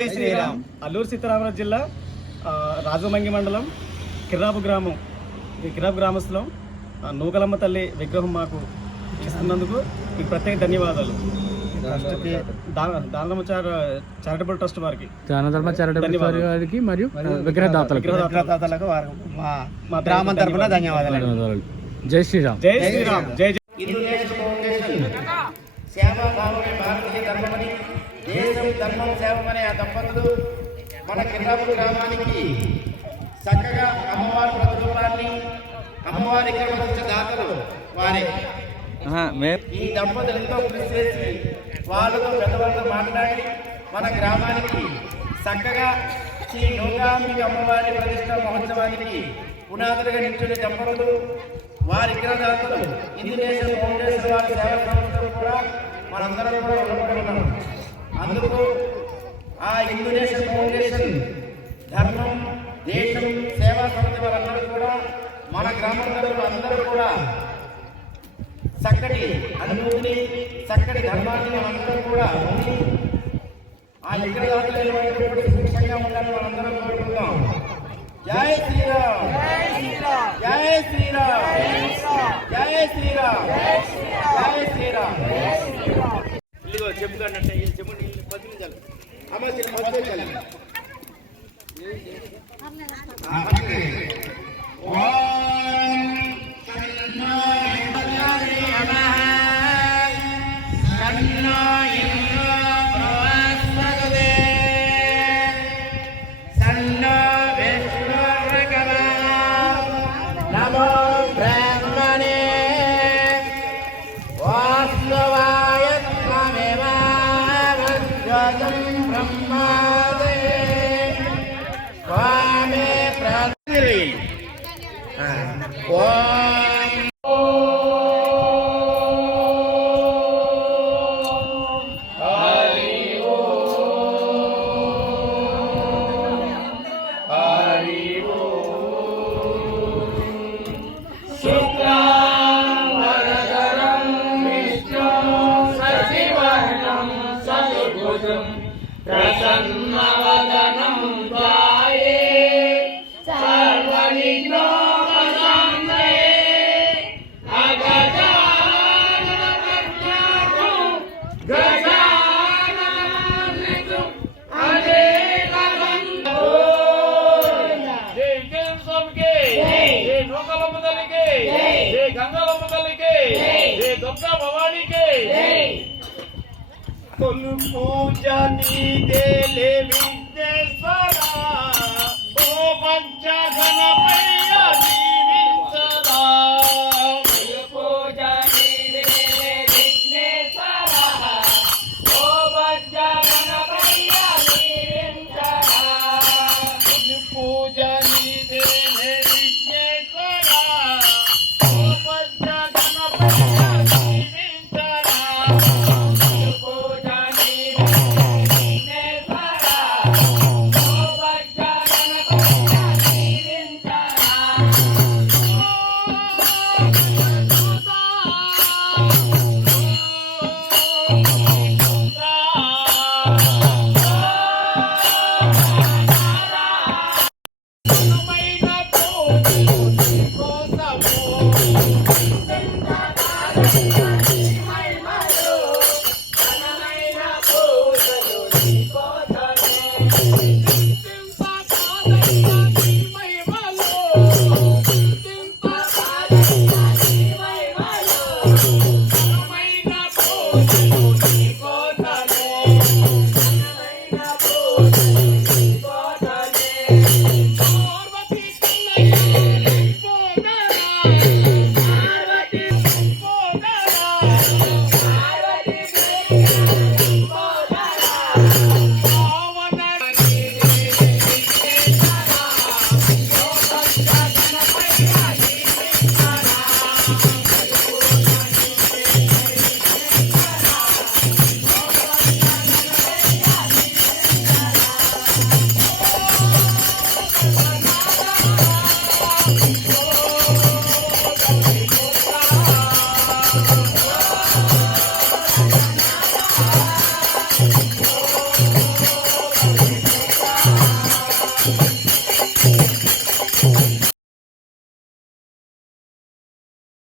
జై శ్రీరామ్. అల్లూరు సీతారామరాజు జిల్లా రాజమంగి మండలం కిర్రాపు గ్రామం. ఈ కిర్రాపు గ్రామస్తులం నూకలమ్మ తల్లి విగ్రహం మాకు ఇస్తున్నందుకు మీకు ప్రత్యేక ధన్యవాదాలు. ట్రస్ట్కి చారిటబుల్ ట్రస్ట్ వారికి. దానధర్మ చారిటబుల్ ధన్యవాదాలు. గారికి మరియు విగ్రహదాతలకు. విగ్రహదాతలకు వారు మా గ్రామం తరఫున ధన్యవాదాలు. ధన్యవాదాలు. జై శ్రీరామ్. జై శ్రీరామ్. జై జై. దేశం ధర్మం సేవమనే ఆ దంపతులు మన కిందాపు గ్రామానికి చక్కగా అమ్మవారి ప్రతిరూపాన్ని అమ్మవారి ఇక్కడ దాతలు వారే. ఈ దంపతులు ఎంతో కృషి చేసి వాళ్ళతో పెద్దవాళ్ళతో మాట్లాడి మన గ్రామానికి చక్కగా శ్రీ నూకాంబిక అమ్మవారి ప్రతిష్ట మహోత్సవానికి పునాదులుగా నిల్చున్న దంపతులు వారి విగ్రహదాతలు ఇండియన్ ఫౌండేషన్ వారి సేవ సంస్థలు కూడా మనందరం కూడా ఉన్నాం అందుకు ఆ ఇండోనేషియన్ ఫౌండేషన్ ధర్మం దేశం సేవా సమితి వారందరూ కూడా మన గ్రామంలో అందరూ కూడా చక్కటి అనుభూతిని చక్కటి ధర్మాన్ని మనందరం కూడా ఉండి ఆ విగ్రహాలు సుభిక్షంగా ఉండాలని మనందరం కోరుకుందాం జై శ్రీరామ్! జై శ్రీరామ్! జై శ్రీరామ్! జై శ్రీరామ్! ఇదిగో చెప్పుకోండి చెప్పు పది నిమిషాలు అమ్మ పది నిమిషాలు తల్లికి జై గంగాలమ్మ తల్లికి. జై. దుర్గా భవానీకి. తొలి పూజ నీదే లే విఘ్నేశ్వర. Oh.